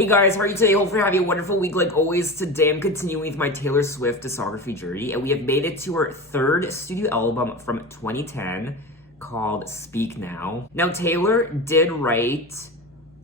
Hey guys, how are you today? Hopefully you're having a wonderful week like always. Today I'm continuing with my Taylor Swift discography journey, and we have made it to her third studio album from 2010 called Speak Now. Now Taylor did write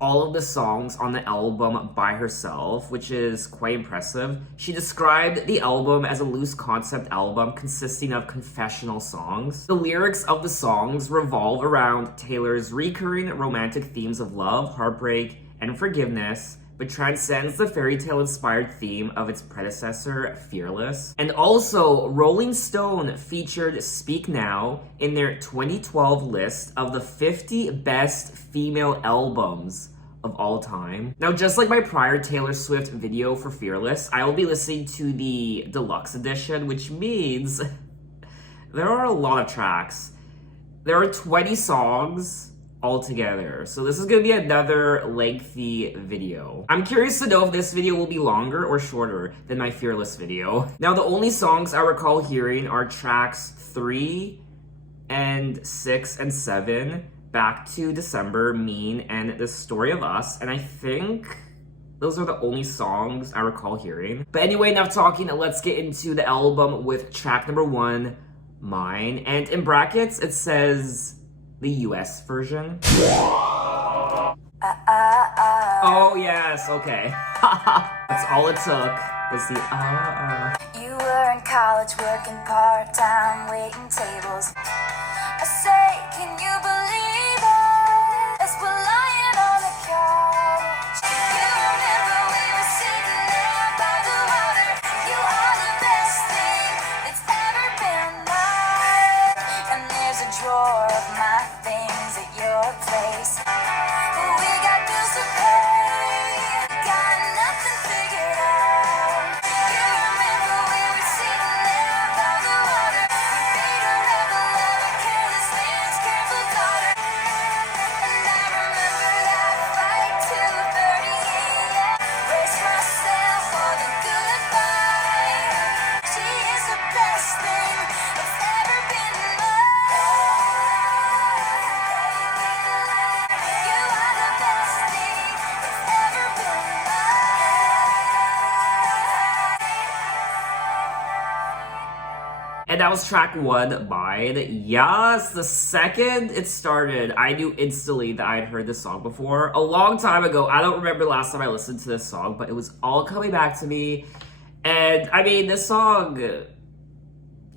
all of the songs on the album by herself, which is quite impressive. She described the album as a loose concept album consisting of confessional songs. The lyrics of the songs revolve around Taylor's recurring romantic themes of love, heartbreak, and forgiveness, but transcends the fairy tale inspired theme of its predecessor, Fearless. And also, Rolling Stone featured Speak Now in their 2012 list of the 50 best female albums of all time. Now, just like my prior Taylor Swift video for Fearless, I will be listening to the Deluxe edition, which means there are a lot of tracks. There are 20 songs altogether. So this is going to be another lengthy video. I'm curious to know if this video will be longer or shorter than my Fearless video. Now, the only songs I recall hearing are tracks 3 and 6 and 7, Back to December, Mean, and The Story of Us. And I think those are the only songs I recall hearing. But anyway, enough talking. Let's get into the album with track number 1, Mine. And in brackets, it says the US version. Oh, yes, okay. That's all it took was the You were in college working part-time, waiting tables. I say, can you believe it? As we're lying on the couch. You remember we were sitting there by the water. You are the best thing that's ever been mine. And there's a drawer of my things at your place. We got bills to pay, got nothing figured out. You remember we were sitting there by the water. You made a rebel of a careless man's careful daughter. And I remember that fight till 30 a.m. Brace myself for the goodbye. She is the best thing that's ever been mine. You are the best thing that's ever been And that was track 1, Mine. Yes, the second it started, I knew instantly that I had heard this song before. A long time ago, I don't remember the last time I listened to this song, but it was all coming back to me. And I mean, this song,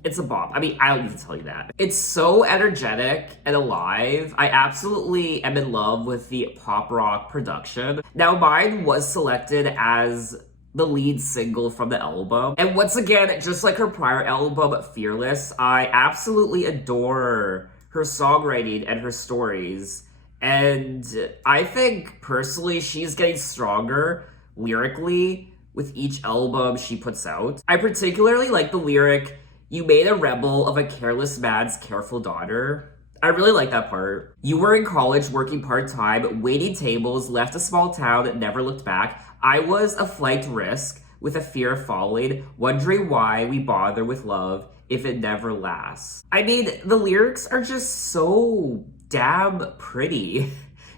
it's a bop. I mean, I don't need to tell you that. It's so energetic and alive. I absolutely am in love with the pop rock production. Now, Mine was selected as the lead single from the album. And once again, just like her prior album, Fearless, I absolutely adore her songwriting and her stories. And I think, personally, she's getting stronger lyrically with each album she puts out. I particularly like the lyric, "You made a rebel of a careless man's careful daughter." I really like that part. You were in college working part-time, waiting tables, left a small town, never looked back. I was a flight risk with a fear of falling, wondering why we bother with love if it never lasts. I mean, the lyrics are just so damn pretty.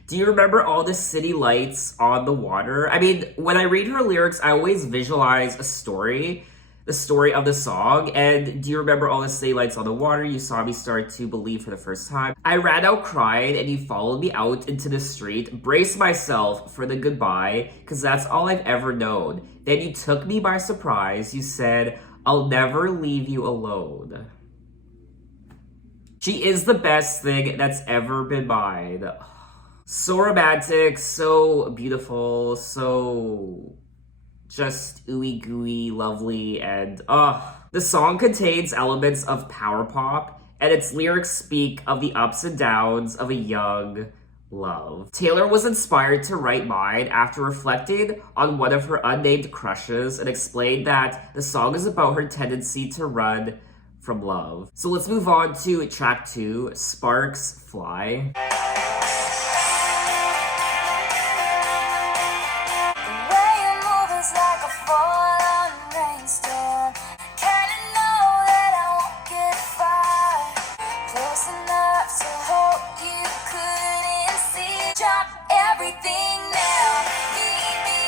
Do you remember all the city lights on the water? I mean, when I read her lyrics, I always visualize a story, the story of the song. And do you remember all the city lights on the water? You saw me start to believe for the first time. I ran out crying and you followed me out into the street. Brace myself for the goodbye, cause that's all I've ever known. Then you took me by surprise. You said, I'll never leave you alone. She is the best thing that's ever been mine. So romantic, so beautiful, so just ooey gooey, lovely, and the song contains elements of power pop, and its lyrics speak of the ups and downs of a young love. Taylor was inspired to write Mine after reflecting on one of her unnamed crushes and explained that the song is about her tendency to run from love. So let's move on to track 2, Sparks Fly. everything now. Meet me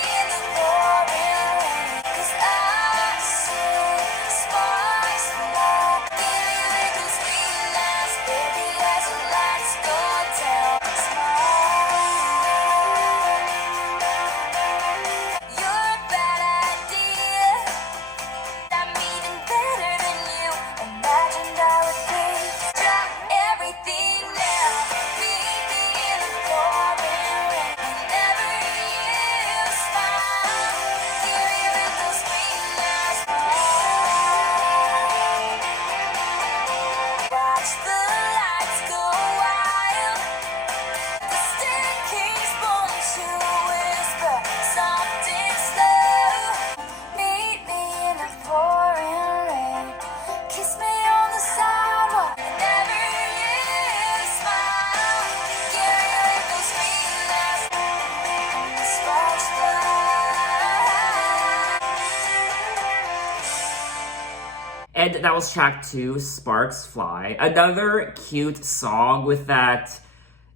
And that was track 2, Sparks Fly. Another cute song with that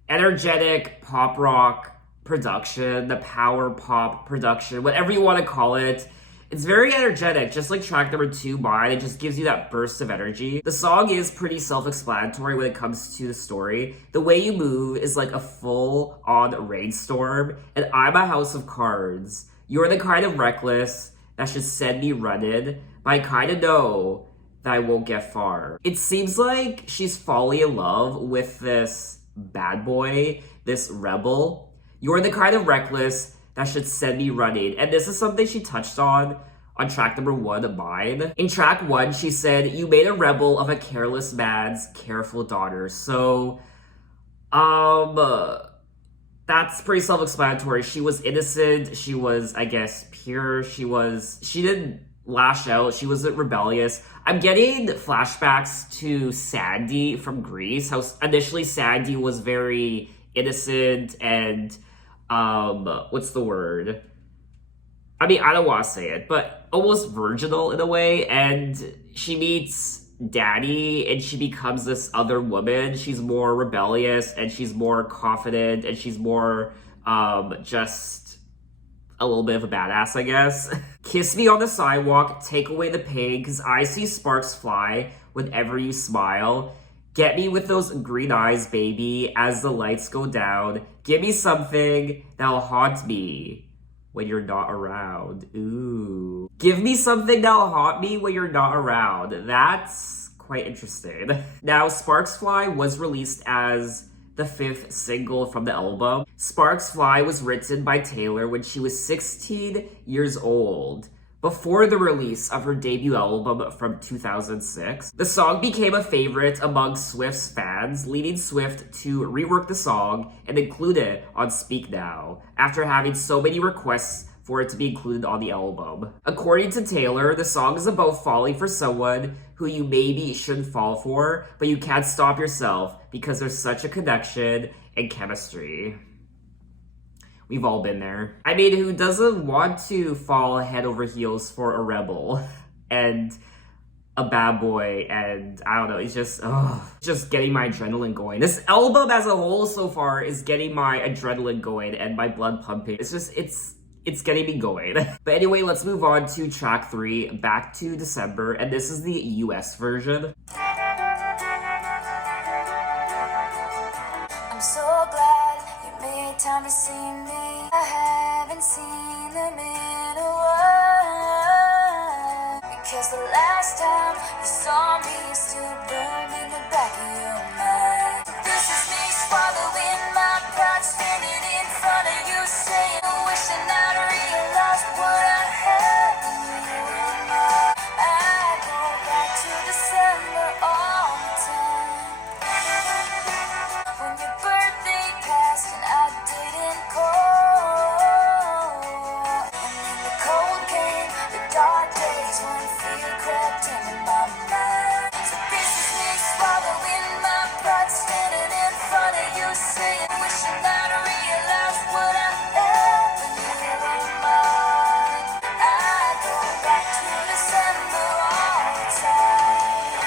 energetic pop rock production, the power pop production, whatever you want to call it. It's very energetic, just like track number 2, Mine. It just gives you that burst of energy. The song is pretty self-explanatory when it comes to the story. The way you move is like a full-on rainstorm, and I'm a house of cards. You're the kind of reckless that should send me running, but I kind of know that I won't get far. It seems like she's falling in love with this bad boy, this rebel. You're the kind of reckless that should send me running. And this is something she touched on track number 1, Mine. In track 1, she said, you made a rebel of a careless man's careful daughter. So, that's pretty self-explanatory. She was innocent. She was, I guess, pure. She didn't lash out. She wasn't rebellious. I'm getting flashbacks to Sandy from Grease. How initially Sandy was very innocent and what's the word? I mean, I don't want to say it, but almost virginal in a way. And she meets Daddy and she becomes this other woman. She's more rebellious and she's more confident and she's more just a little bit of a badass, I guess. Kiss me on the sidewalk, take away the pain, cause I see sparks fly whenever you smile. Get me with those green eyes, baby, as the lights go down. Give me something that'll haunt me when you're not around. Ooh. Give me something that'll haunt me when you're not around. That's quite interesting. Now, Sparks Fly was released as the 5th single from the album. Sparks Fly was written by Taylor when she was 16 years old, before the release of her debut album from 2006. The song became a favorite among Swift's fans, leading Swift to rework the song and include it on Speak Now, after having so many requests for it to be included on the album. According to Taylor, the song is about falling for someone who you maybe shouldn't fall for, but you can't stop yourself because there's such a connection and chemistry. We've all been there. I mean, who doesn't want to fall head over heels for a rebel and a bad boy? And I don't know, it's just getting my adrenaline going. This album as a whole so far is getting my adrenaline going and my blood pumping. It's getting me going. But anyway, let's move on to track 3, Back to December, and this is the US version. I'm so glad you made time to see me. I haven't seen them in a while, because the last time you saw me is still burned in the back of your mind. This is me swallowing my pride, standing in front of you saying, wishing I'd realized what I had when you were mine. I go back to December all the time, when your birthday passed and I didn't call. And then the cold came, the dark days when fear crept into my mind. So this is me swallowing my pride, standing in front of you saying, wishing I'd realized what I had when you were mine. I go back to December all the time.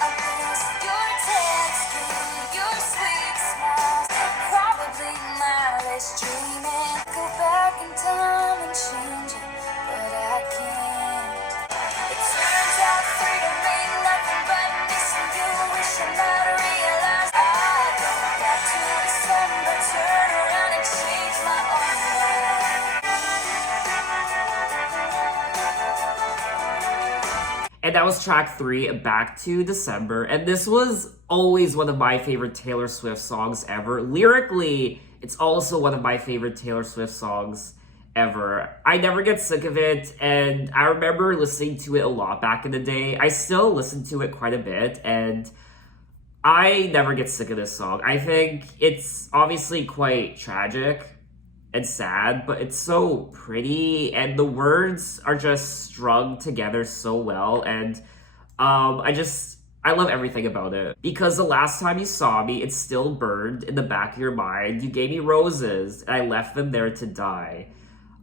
I miss your texting, your sweet smiles, probably my last dreaming. Go back in time and change it, but I can't. It turns out freedom ain't nothing but missing you, wishing I'd realized. I go back to December, turn around and change my own life. And that was track 3, Back to December. And this was always one of my favorite Taylor Swift songs ever. Lyrically, it's also one of my favorite Taylor Swift songs ever. I never get sick of it, and I remember listening to it a lot back in the day. I still listen to it quite a bit, and I never get sick of this song. I think it's obviously quite tragic and sad, but it's so pretty, and the words are just strung together so well, and I love everything about it. Because the last time you saw me, it's still burned in the back of your mind. You gave me roses, and I left them there to die.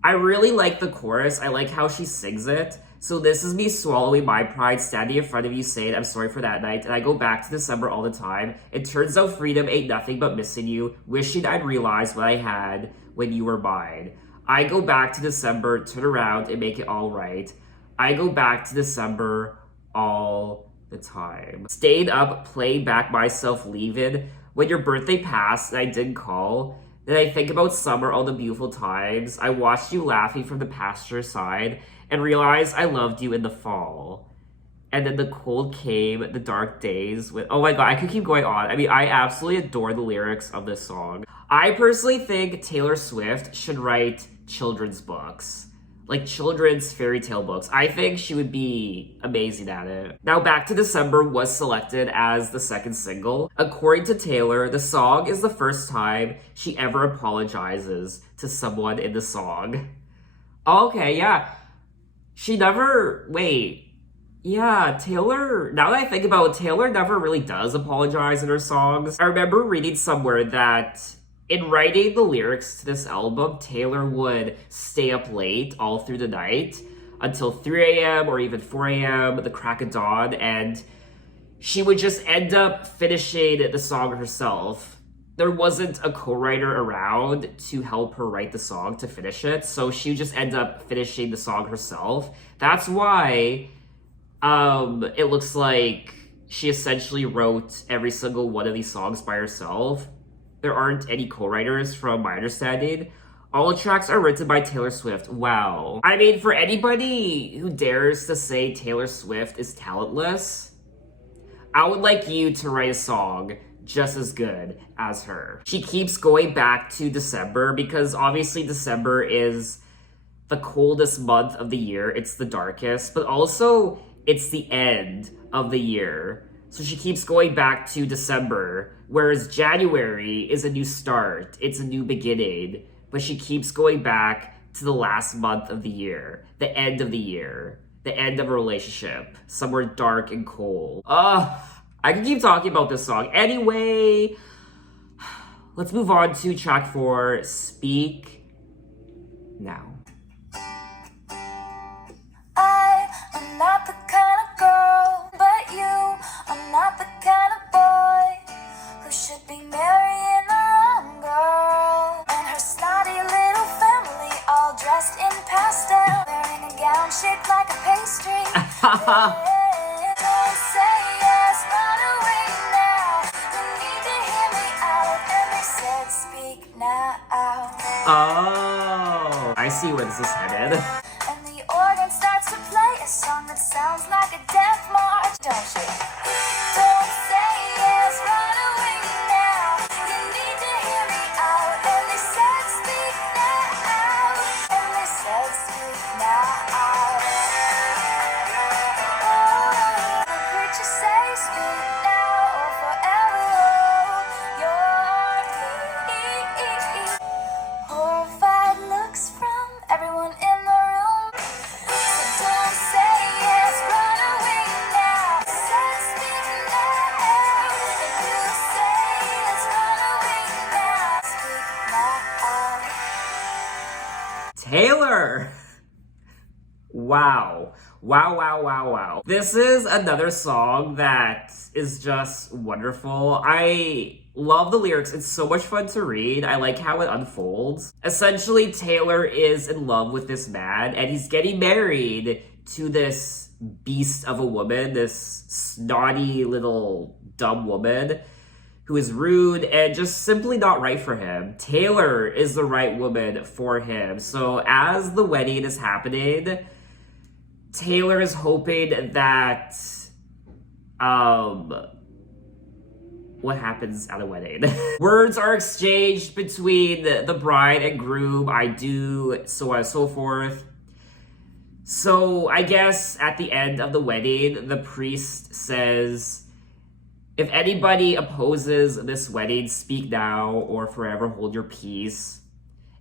I really like the chorus. I like how she sings it. So this is me swallowing my pride, standing in front of you saying I'm sorry for that night, and I go back to December all the time. It turns out freedom ain't nothing but missing you, wishing I'd realized what I had when you were mine. I go back to December, turn around, and make it all right. I go back to December all the time. Stayed up, playing back myself leaving. When your birthday passed and I didn't call, then I think about summer, all the beautiful times. I watched you laughing from the pasture side and realized I loved you in the fall. And then the cold came, the dark days with, oh my god, I could keep going on. I mean, I absolutely adore the lyrics of this song. I personally think Taylor Swift should write children's books. Like children's fairy tale books. I think she would be amazing at it. Now, Back to December was selected as the second single. According to Taylor, the song is the first time she ever apologizes to someone in the song. Okay, yeah. She never, wait. Yeah, Taylor, now that I think about it, Taylor never really does apologize in her songs. I remember reading somewhere that in writing the lyrics to this album, Taylor would stay up late all through the night until 3 a.m. or even 4 a.m., the crack of dawn, and she would just end up finishing the song herself. There wasn't a co-writer around to help her write the song to finish it, so she would just end up finishing the song herself. That's why it looks like she essentially wrote every single one of these songs by herself. There aren't any co-writers from my understanding. All tracks are written by Taylor Swift. Wow. I mean, for anybody who dares to say Taylor Swift is talentless, I would like you to write a song just as good as her. She keeps going back to December because obviously December is the coldest month of the year. It's the darkest, but also it's the end of the year. So she keeps going back to December, whereas January is a new start. It's a new beginning. But she keeps going back to the last month of the year, the end of the year, the end of a relationship, somewhere dark and cold. I can keep talking about this song. Anyway, let's move on to track 4, Speak Now. I am not the kind of girl, but you are not the kind of boy who should be marrying the wrong girl. And her snotty little family, all dressed in pastel, wearing a gown shaped like a pastry. Don't say yes, run away now. You need to hear me out. And they said, speak now. Oh, I see where this is headed. And the organ starts to play a song that sounds like a death march, don't you? Don't say yes, run away now. You need to hear me out. And they said, speak now. And they said, speak now. Oh, the preacher say, speak now or forever hold your peace. Horrified looks from everyone in the room. So don't say yes, run away now. Say speak now. And you say let's run away now. Speak now. Taylor! Wow. Wow. This is another song that is just wonderful. I love the lyrics. It's so much fun to read. I like how it unfolds. Essentially, Taylor is in love with this man, and he's getting married to this beast of a woman, this snotty little dumb woman who is rude and just simply not right for him. Taylor is the right woman for him. So as the wedding is happening, Taylor is hoping that what happens at a wedding? Words are exchanged between the bride and groom. I do, so on and so forth. So I guess at the end of the wedding, the priest says, if anybody opposes this wedding, speak now or forever hold your peace.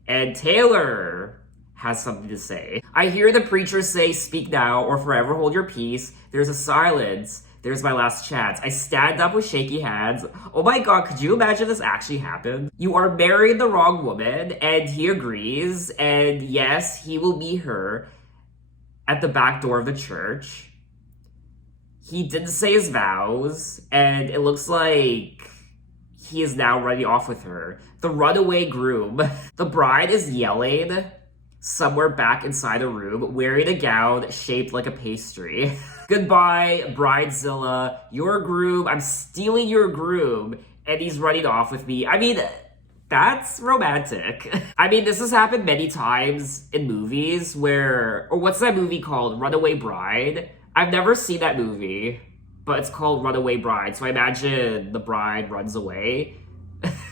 And Taylor has something to say. I hear the preacher say, speak now or forever hold your peace. There's a silence. There's my last chance. I stand up with shaky hands. Oh my god, could you imagine this actually happened? You are marrying the wrong woman, and he agrees, and yes, he will meet her at the back door of the church. He didn't say his vows, and it looks like he is now running off with her. The runaway groom. The bride is yelling somewhere back inside a room, wearing a gown shaped like a pastry. Goodbye, bridezilla. Your groom. I'm stealing your groom, and he's running off with me. I mean, that's romantic. I mean, this has happened many times in movies where, or what's that movie called? Runaway Bride? I've never seen that movie, but it's called Runaway Bride, so I imagine the bride runs away.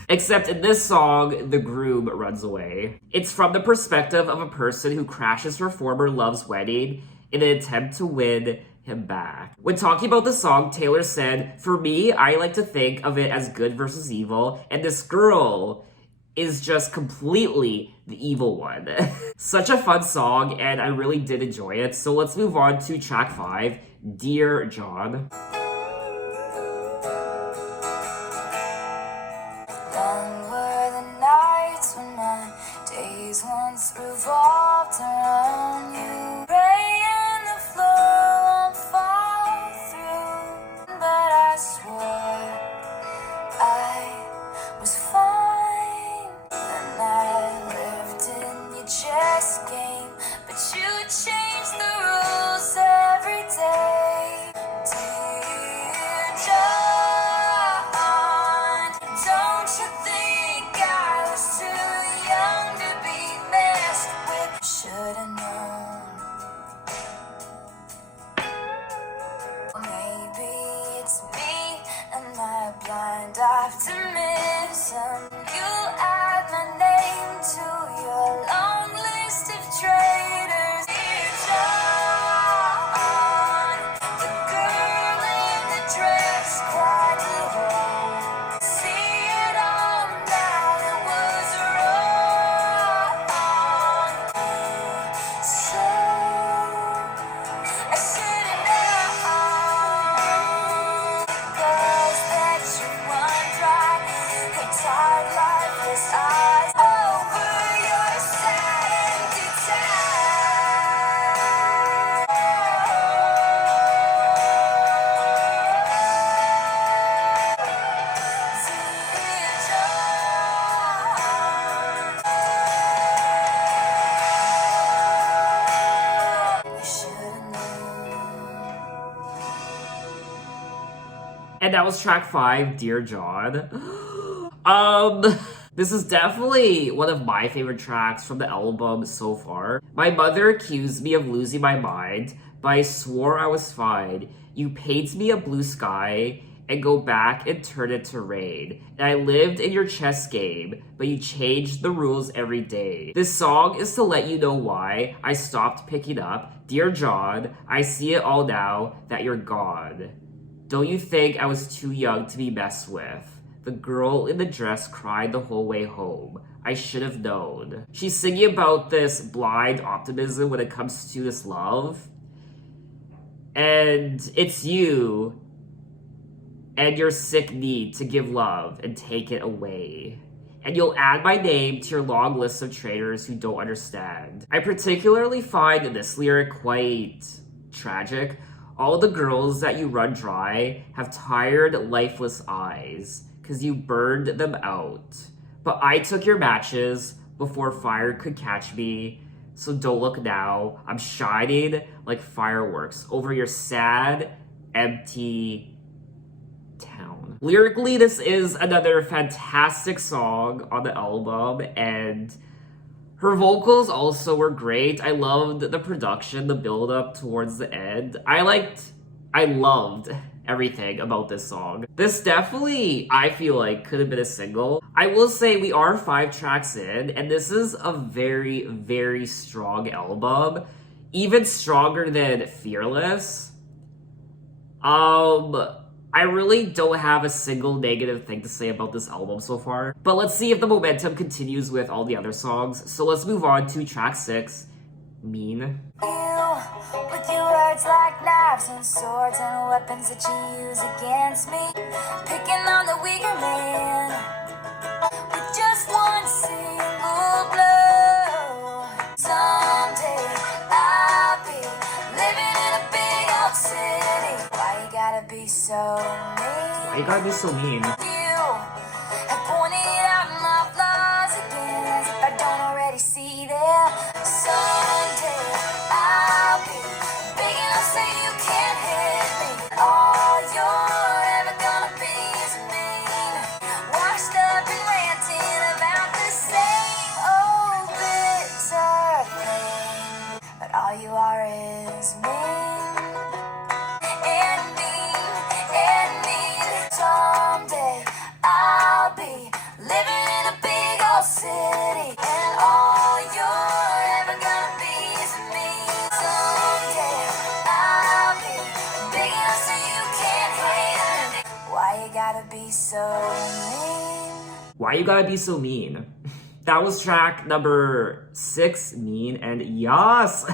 Except in this song, the groom runs away. It's from the perspective of a person who crashes her former love's wedding in an attempt to win him back. When talking about the song, Taylor said, "For me, I like to think of it as good versus evil, and this girl is just completely the evil one." Such a fun song, and I really did enjoy it. So let's move on to track 5, Dear John. Long were the nights when my days once revolved around you. Praying the floor won't fall through, but I swore I was fine. And I lived in your chess game, but you changed the rules every day. Dear John, don't you think I was too young to be messed with? Should've known. Or maybe it's me and my blind optimism. You'll add my name to your long list of traitors. Dear John, the girl in the dress cried alone. See it all now, it was wrong. So I should've known. Girls that you want dry, her tired, lifeless eyes over your sad empty You should've known. And that was track 5, Dear John. This is definitely one of my favorite tracks from the album so far. My mother accused me of losing my mind, but I swore I was fine. You paint me a blue sky and go back and turn it to rain. And I lived in your chess game, but you changed the rules every day. This song is to let you know why I stopped picking up. Dear John, I see it all now that you're gone. Don't you think I was too young to be messed with? The girl in the dress cried the whole way home. I should have known. She's singing about this blind optimism when it comes to this love. And it's you and your sick need to give love and take it away. And you'll add my name to your long list of traitors who don't understand. I particularly find this lyric quite tragic. All the girls that you run dry have tired, lifeless eyes, 'cause you burned them out. But I took your matches before fire could catch me, so don't look now. I'm shining like fireworks over your sad, empty town. Lyrically, this is another fantastic song on the album, and her vocals also were great. I loved the production, the build-up towards the end. I loved everything about this song. This definitely, I feel like, could have been a single. I will say we are 5 tracks in, and this is a very, very strong album. Even stronger than Fearless. I really don't have a single negative thing to say about this album so far. But let's see if the momentum continues with all the other songs. So let's move on to track 6, Mean. You, with your words like knives and swords and weapons that you use against me, picking on the weaker man with just one single blow. Someday I'll be living in a big old city. Why you gotta be so mean? Why you gotta be so mean? You have pointed out my flaws again, as if I don't already see them. Someday I'll be big enough so you can't hit me. All you're ever gonna be is mean, washed up and ranting about the same old bitter thing. But all you are is mean and mean and mean. Someday I'll be living in a big old city, and all you're ever gonna be is mean. Someday I'll be big enough so you can't hate me. Why you gotta be so mean? Why you gotta be so mean? That was track number 6, Mean, and yes!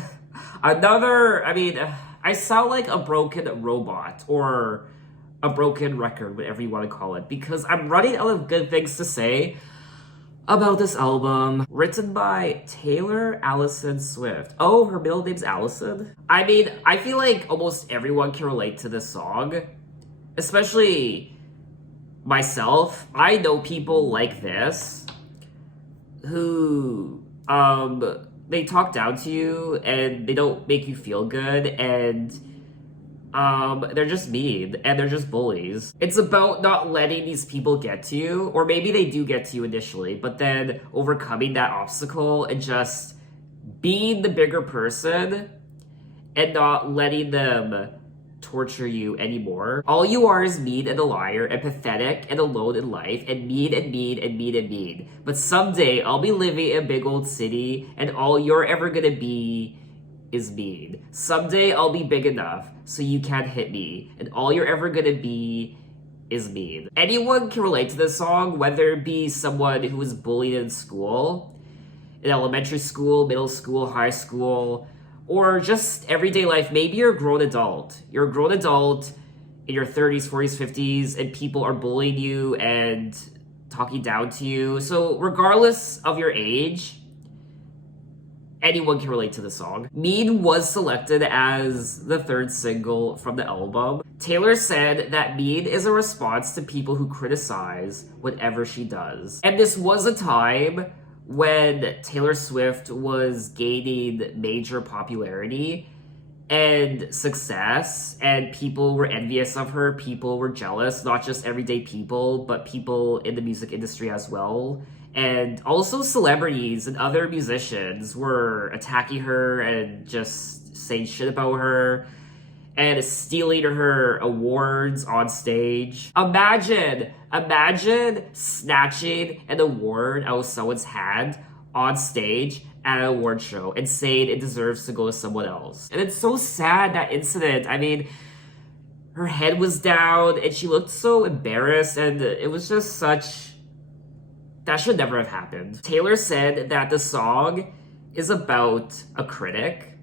Another, I sound like a broken robot, or a broken record, whatever you want to call it, because I'm running out of good things to say about this album. Written by Taylor Allison Swift. Oh, her middle name's Allison? I feel like almost everyone can relate to this song, especially myself. I know people like this who they talk down to you and they don't make you feel good, and they're just mean and they're just bullies. It's about not letting these people get to you, or maybe they do get to you initially, but then overcoming that obstacle and just being the bigger person and not letting them torture you anymore. All you are is mean and a liar and pathetic and alone in life and mean and mean and mean and mean. But someday I'll be living in a big old city and all you're ever gonna be is mean. Someday I'll be big enough so you can't hit me and all you're ever gonna be is mean. Anyone can relate to this song, whether it be someone who was bullied in school, in elementary school, middle school, high school, or just everyday life. Maybe you're a grown adult. You're a grown adult in your 30s, 40s, 50s, and people are bullying you and talking down to you. So regardless of your age, anyone can relate to the song. Mean was selected as the 3rd single from the album. Taylor said that Mean is a response to people who criticize whatever she does. And this was a time when Taylor Swift was gaining major popularity and success, and people were envious of her, people were jealous, not just everyday people, but people in the music industry as well. And also celebrities and other musicians were attacking her and just saying shit about her and stealing her awards on stage. Imagine snatching an award out of someone's hand on stage at an award show and saying it deserves to go to someone else. And it's so sad, that incident. Her head was down and she looked so embarrassed, and it was just such... that should never have happened. Taylor said that the song is about a critic,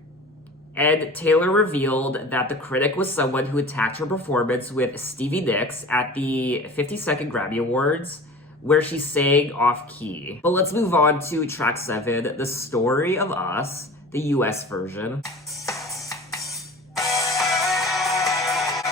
and Taylor revealed that the critic was someone who attacked her performance with Stevie Nicks at the 52nd Grammy Awards, where she sang off-key. But let's move on to track 7, The Story of Us, the US version.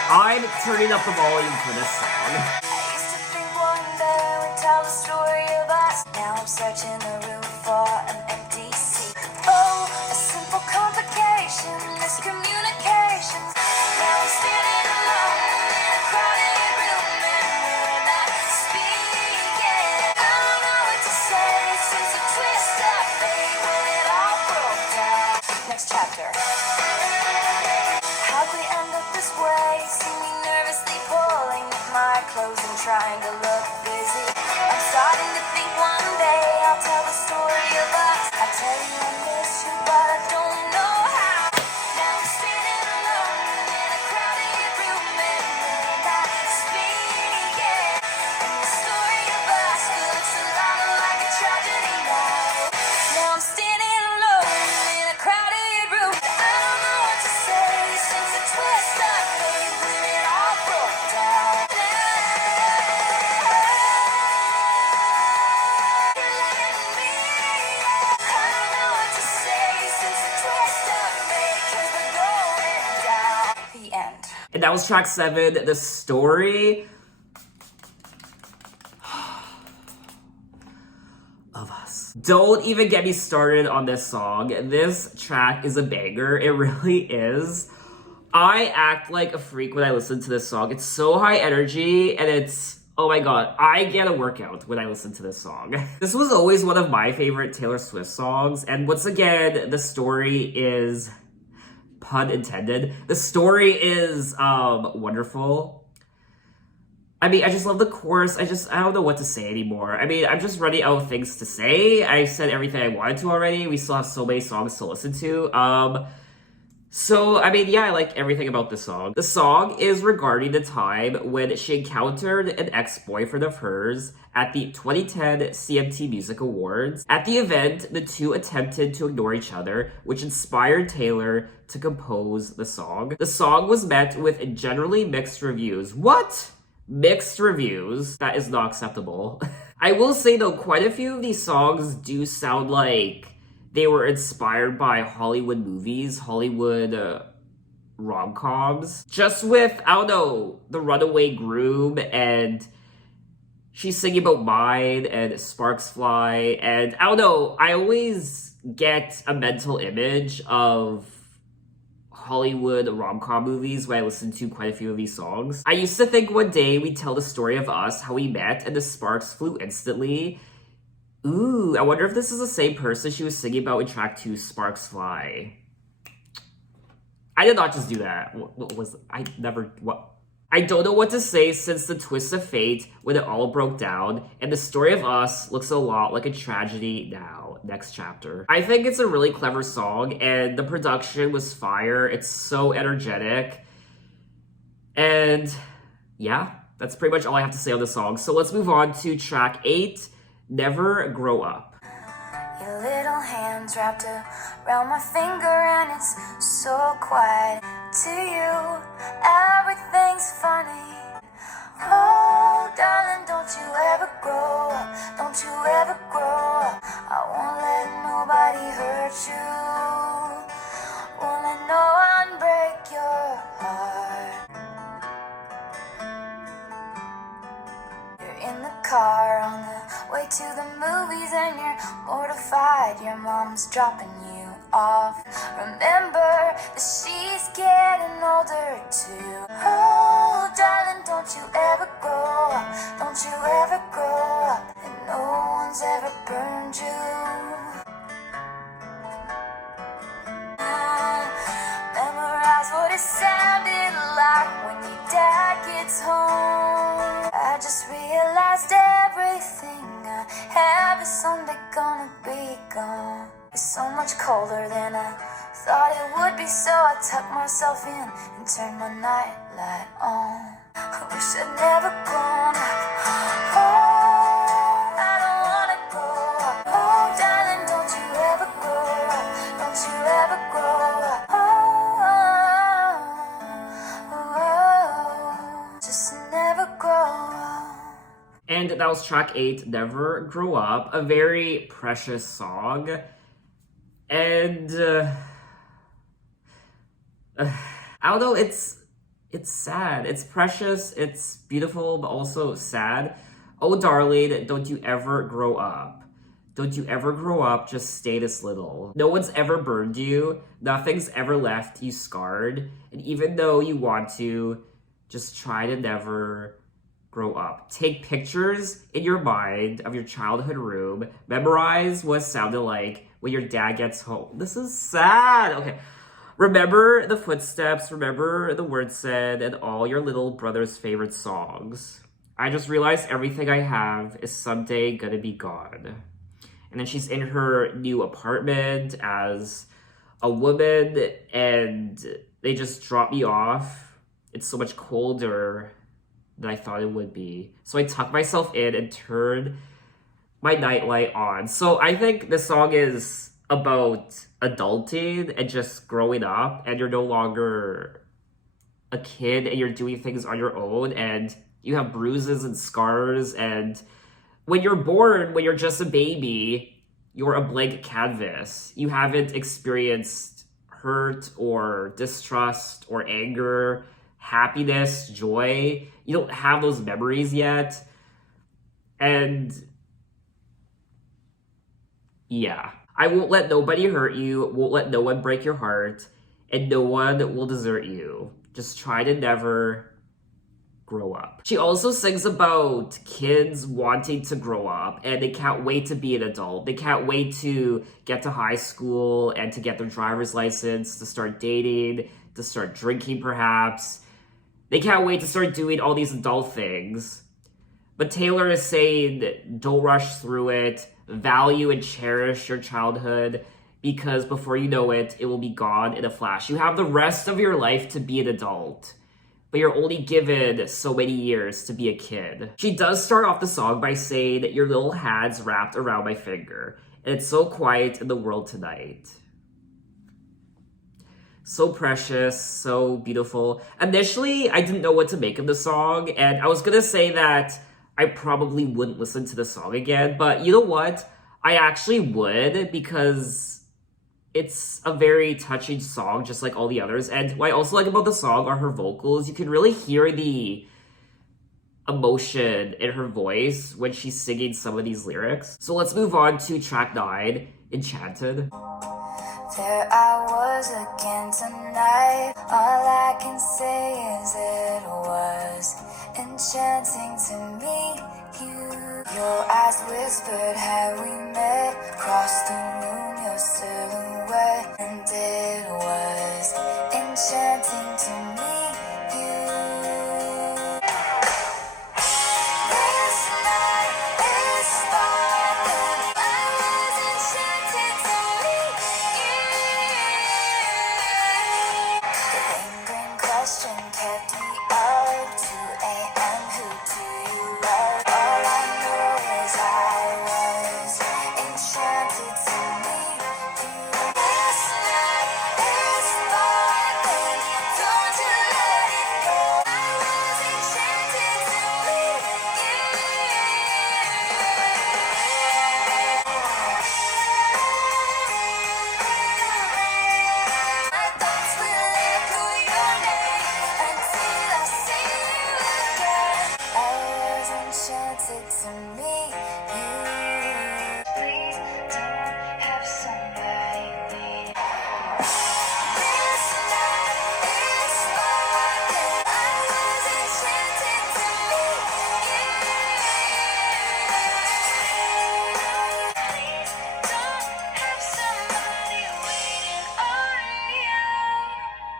I'm turning up the volume for this song. I used to think one day we'd tell the story of us. Now I'm searching the room for an empty seat. Oh, a simple complication, miscommunication. Now I'm standing alone in a crowded room and we're not speaking. I don't know what to say since the twist of fate when it all broke down. Next chapter. How'd we end up this way? See me nervously pulling at my clothes and trying to look busy. I'm starting to think one day I'll tell the story of us. I tell you I miss you, but I don't know how. Now I'm standing alone in a crowded room and we're not speaking. And the story of us looks a lot like a tragedy now. Now I'm standing alone in a crowded And that was track 7, The Story of Us. Don't even get me started on this song. This track is a banger. It really is. I act like a freak when I listen to this song. It's so high energy and it's, oh my god, I get a workout when I listen to this song. This was always one of my favorite Taylor Swift songs. And once again, the story is, pun intended, the story is wonderful. I mean, I just love the chorus. I don't know what to say anymore. I mean, I'm just running out of things to say. I said everything I wanted to already. We still have so many songs to listen to. So, I mean, yeah, I like everything about this song. The song is regarding the time when she encountered an ex-boyfriend of hers at the 2010 CMT Music Awards. At the event, the two attempted to ignore each other, which inspired Taylor to compose the song. The song was met with generally mixed reviews. What? Mixed reviews? That is not acceptable. I will say, though, quite a few of these songs do sound like they were inspired by Hollywood movies, Hollywood rom-coms. Just with, I don't know, The Runaway Groom, and she's singing about mine, and Sparks Fly, and I don't know, I always get a mental image of Hollywood rom-com movies when I listen to quite a few of these songs. I used to think one day we'd tell the story of us, how we met, and the sparks flew instantly. Ooh, I wonder if this is the same person she was singing about in track 2, Sparks Fly. I did not just do that. What was... I never... What? I don't know what to say since the twist of fate when it all broke down, and the story of us looks a lot like a tragedy now. Next chapter. I think it's a really clever song, and the production was fire. It's so energetic. And yeah, that's pretty much all I have to say on the song. So let's move on to track 8, Never Grow Up. Your little hands wrapped around my finger and it's so quiet. To you, everything's funny. Oh, darling, don't you ever grow up. Don't you ever grow up. I won't let nobody hurt you. Won't let no one break your heart. You're in the car on the way to the movies and you're mortified. Your mom's dropping you off. Remember that she's getting older too. Oh, darling, don't you ever grow up. Don't you ever grow up. And no one's ever burned you. Memorize what it sounded like when your dad gets home. I just realized everything I have is someday gonna be gone. It's so much colder than I thought it would be, so I tucked myself in and turned my nightlight on. I wish I'd never grown up. Oh, I don't wanna grow up. Oh, darling, don't you ever grow up. Don't you ever grow up. Oh, just never grow up. And that was track 8, Never Grow Up, a very precious song. And I don't know, it's sad. It's precious, it's beautiful, but also sad. Oh, darling, don't you ever grow up. Don't you ever grow up, just stay this little. No one's ever burned you. Nothing's ever left you scarred. And even though you want to, just try to never grow up. Take pictures in your mind of your childhood room. Memorize what it sounded like when your dad gets home. This is sad. Okay. Remember the footsteps, remember the words said, and all your little brother's favorite songs. I just realized everything I have is someday gonna be gone. And then she's in her new apartment as a woman, and they just drop me off. It's so much colder than I thought it would be. So I tuck myself in and turn my nightlight on. So I think this song is about adulting and just growing up, and you're no longer a kid and you're doing things on your own, and you have bruises and scars, and when you're born, when you're just a baby, you're a blank canvas. You haven't experienced hurt or distrust or anger, happiness, joy. You don't have those memories yet. And yeah. I won't let nobody hurt you, won't let no one break your heart, and no one will desert you. Just try to never grow up. She also sings about kids wanting to grow up and they can't wait to be an adult. They can't wait to get to high school and to get their driver's license, to start dating, to start drinking perhaps. They can't wait to start doing all these adult things. But Taylor is saying, don't rush through it, value and cherish your childhood, because before you know it, it will be gone in a flash. You have the rest of your life to be an adult, but you're only given so many years to be a kid. She does start off the song by saying, your little hand's wrapped around my finger, and it's so quiet in the world tonight. So precious, so beautiful. Initially, I didn't know what to make of the song, and I was gonna say that I probably wouldn't listen to the song again, but you know what? I actually would, because it's a very touching song, just like all the others. And what I also like about the song are her vocals. You can really hear the emotion in her voice when she's singing some of these lyrics. So let's move on to track 9, Enchanted. There I was again tonight. All I can say is it was enchanting to meet you. Your eyes whispered, have we met? Across the room, your silhouette. And it was enchanting to meet you. This night is sparkling. I was enchanted to meet you. The lingering question kept me up to AM. Who do you love? All I know is I was enchanted to meet you. This night is sparkling. Don't you let it go. I was enchanted to meet you. My thoughts will echo your name until I see you again. I was enchanted to meet you. Please don't have somebody waiting. This night is sparkling. I was enchanted to meet you. Please don't have somebody waiting on you.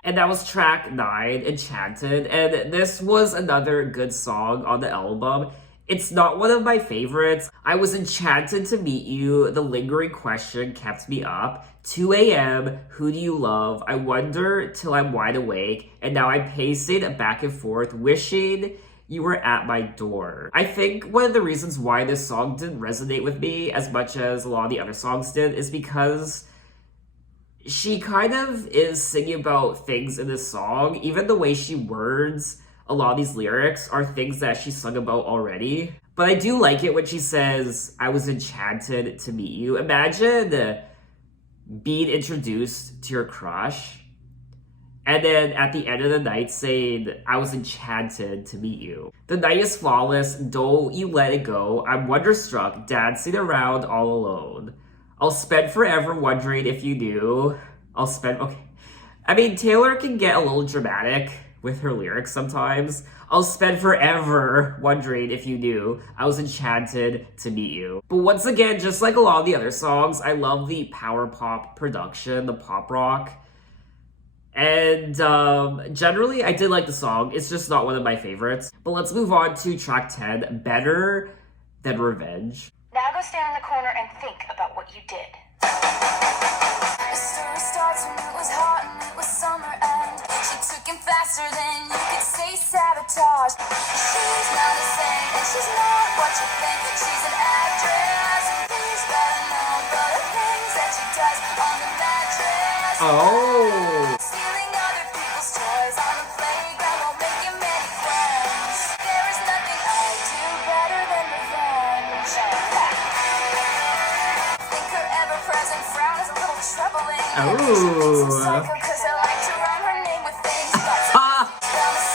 And that was track 9, Enchanted. And this was another good song on the album. It's not one of my favorites. I was enchanted to meet you. The lingering question kept me up. 2 a.m., who do you love? I wonder till I'm wide awake. And now I'm pacing back and forth, wishing you were at my door. I think one of the reasons why this song didn't resonate with me as much as a lot of the other songs did is because she kind of is singing about things in this song. Even the way she words a lot of these lyrics are things that she sung about already. But I do like it when she says, I was enchanted to meet you. Imagine being introduced to your crush and then at the end of the night saying, I was enchanted to meet you. The night is flawless, don't you let it go. I'm wonderstruck, dancing around all alone. I'll spend forever wondering if you knew. Okay. I mean, Taylor can get a little dramatic with her lyrics sometimes. I'll spend forever wondering if you knew. I was enchanted to meet you. But once again, just like a lot of the other songs, I love the power pop production, the pop rock. And generally, I did like the song. It's just not one of my favorites. But let's move on to track 10, Better Than Revenge. Now go stand in the corner and think about what you did. The story starts when it was hot and it was summer, and she took him faster than you could say sabotage. She's not the same, and she's not what you think. She's an actress, and he's better known for the things that she does on the mattress. Oh. Stealing other people's toys on the playground while making many friends. There is nothing I do better than revenge. Think her ever-present frown is a little troubling. Oh. She thinks I'm psycho 'cause I like to rhyme her name with things. But Ah. down the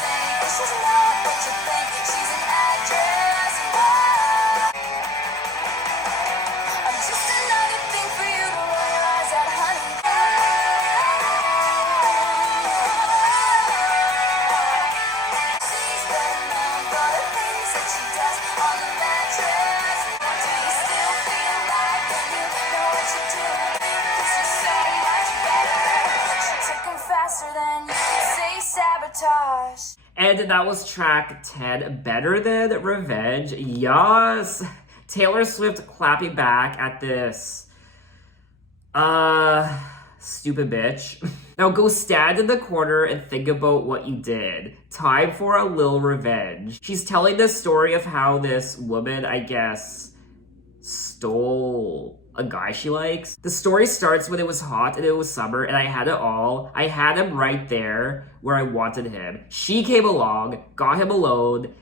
sabotage. And that was track 10, Better Than Revenge. Yes! Taylor Swift clapping back at this. Stupid bitch. Now go stand in the corner and think about what you did. Time for a little revenge. She's telling the story of how this woman, I guess, stole a guy she likes. The story starts when it was hot and it was summer and I had it all. I had him right there where I wanted him. She came along, got him alone,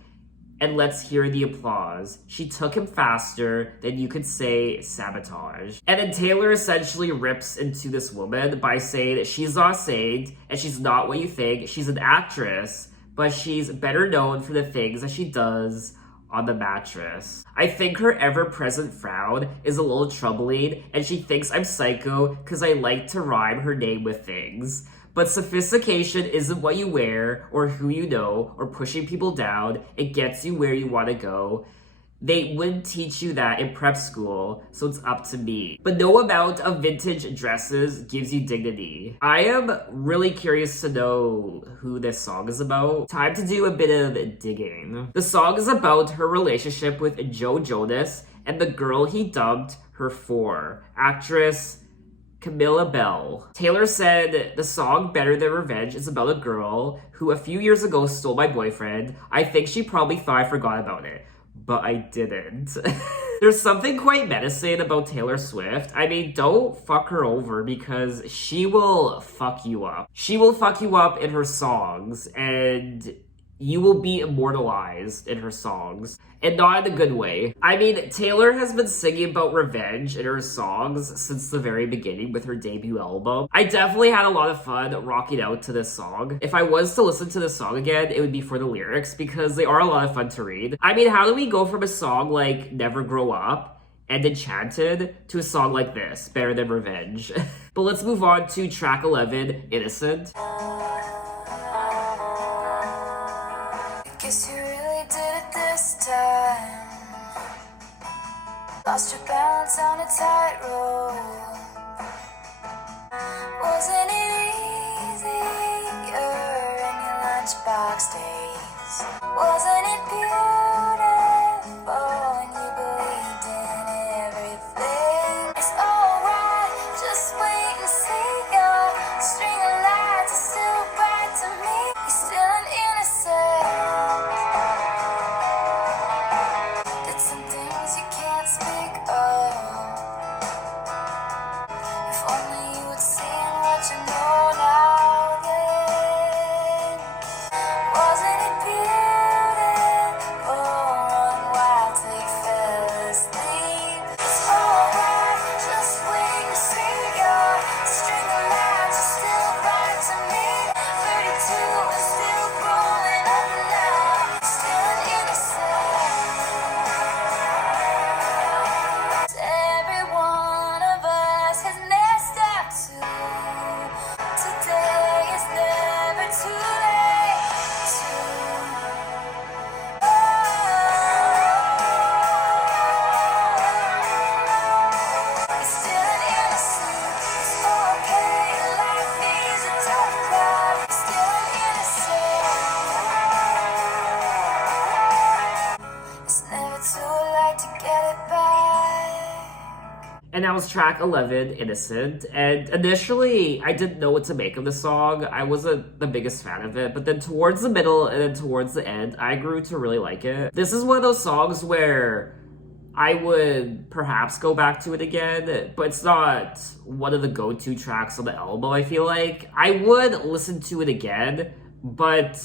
and let's hear the applause. She took him faster than you could say sabotage. And then Taylor essentially rips into this woman by saying that she's not a saint and she's not what you think. She's an actress, but she's better known for the things that she does on the mattress. I think her ever-present frown is a little troubling, and she thinks I'm psycho because I like to rhyme her name with things. But sophistication isn't what you wear, or who you know, or pushing people down. It gets you where you want to go. They wouldn't teach you that in prep school, so it's up to me. But no amount of vintage dresses gives you dignity. I am really curious to know who this song is about. Time to do a bit of digging. The song is about her relationship with Joe Jonas and the girl he dumped her for, actress Camilla Bell. Taylor said the song Better Than Revenge is about a girl who a few years ago stole my boyfriend. I think she probably thought I forgot about it, but I didn't. There's something quite menacing about Taylor Swift. I mean, don't fuck her over because she will fuck you up. She will fuck you up in her songs, and you will be immortalized in her songs, and not in a good way. I mean, Taylor has been singing about revenge in her songs since the very beginning with her debut album. I definitely had a lot of fun rocking out to this song. If I was to listen to this song again, it would be for the lyrics because they are a lot of fun to read. I mean, how do we go from a song like Never Grow Up and Enchanted to a song like this, Better Than Revenge? But let's move on to track 11, Innocent. Guess you really did it this time. Lost your balance on a tightrope. Wasn't it easier in your lunchbox days? Wasn't it beautiful when you believed in everything? It's alright, just wait and see. Your string of lights is still bright to me. You're still an innocent. Did some things you can't speak of. If only you would see what you know now then. Wasn't it beautiful? Run wild till you fell asleep. It's alright, just wait and see. Your string of lights is still bright to me. 32 and still growing up now. Still an innocent. Every one of us has messed up too. Today is never too late to. It's still an innocent. It's okay. Life is a tough crowd. It's still an innocent. It's never too late to get it back. And that was track 11, Innocent. And initially, I didn't know what to make of the song. I wasn't the biggest fan of it. But then towards the middle and then towards the end, I grew to really like it. This is one of those songs where I would perhaps go back to it again, but it's not one of the go-to tracks on the album, I feel like. I would listen to it again, but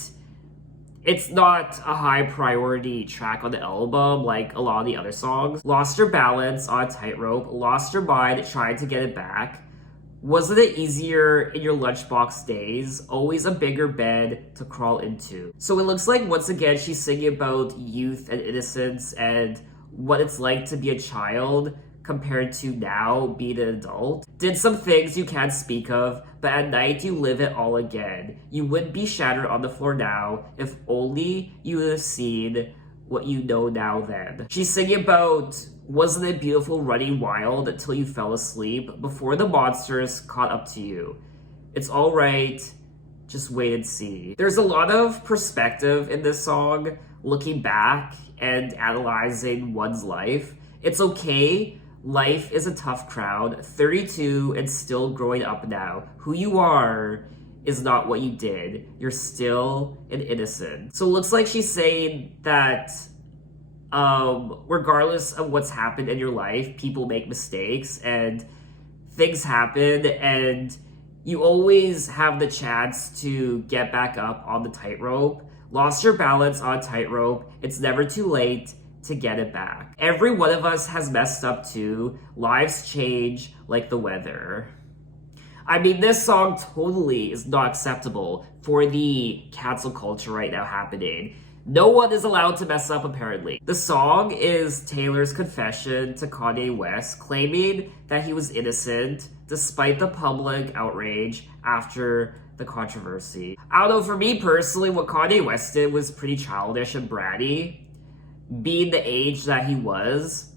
it's not a high priority track on the album like a lot of the other songs. Lost your balance on a tightrope, lost your mind trying to get it back. Wasn't it easier in your lunchbox days? Always a bigger bed to crawl into. So it looks like once again she's singing about youth and innocence and what it's like to be a child compared to now being an adult. Did some things you can't speak of, but at night you live it all again. You wouldn't be shattered on the floor now if only you would have seen what you know now then. She's singing about, wasn't it beautiful running wild until you fell asleep before the monsters caught up to you? It's alright, Just wait and see. There's a lot of perspective in this song, looking back and analyzing one's life. It's okay. Life is a tough crowd. 32 and still growing up now. Who you are is not what you did. You're still an innocent. So it looks like she's saying that regardless of what's happened in your life, people make mistakes and things happen, and you always have the chance to get back up on the tightrope. Lost your balance on tightrope. It's never too late to get it back. Every one of us has messed up too. Lives change like the weather. I mean, this song totally is not acceptable for the cancel culture right now happening. No one is allowed to mess up, apparently. The song is Taylor's confession to Kanye West, claiming that he was innocent despite the public outrage after the controversy. I don't know, for me personally, what Kanye West did was pretty childish and bratty, being the age that he was.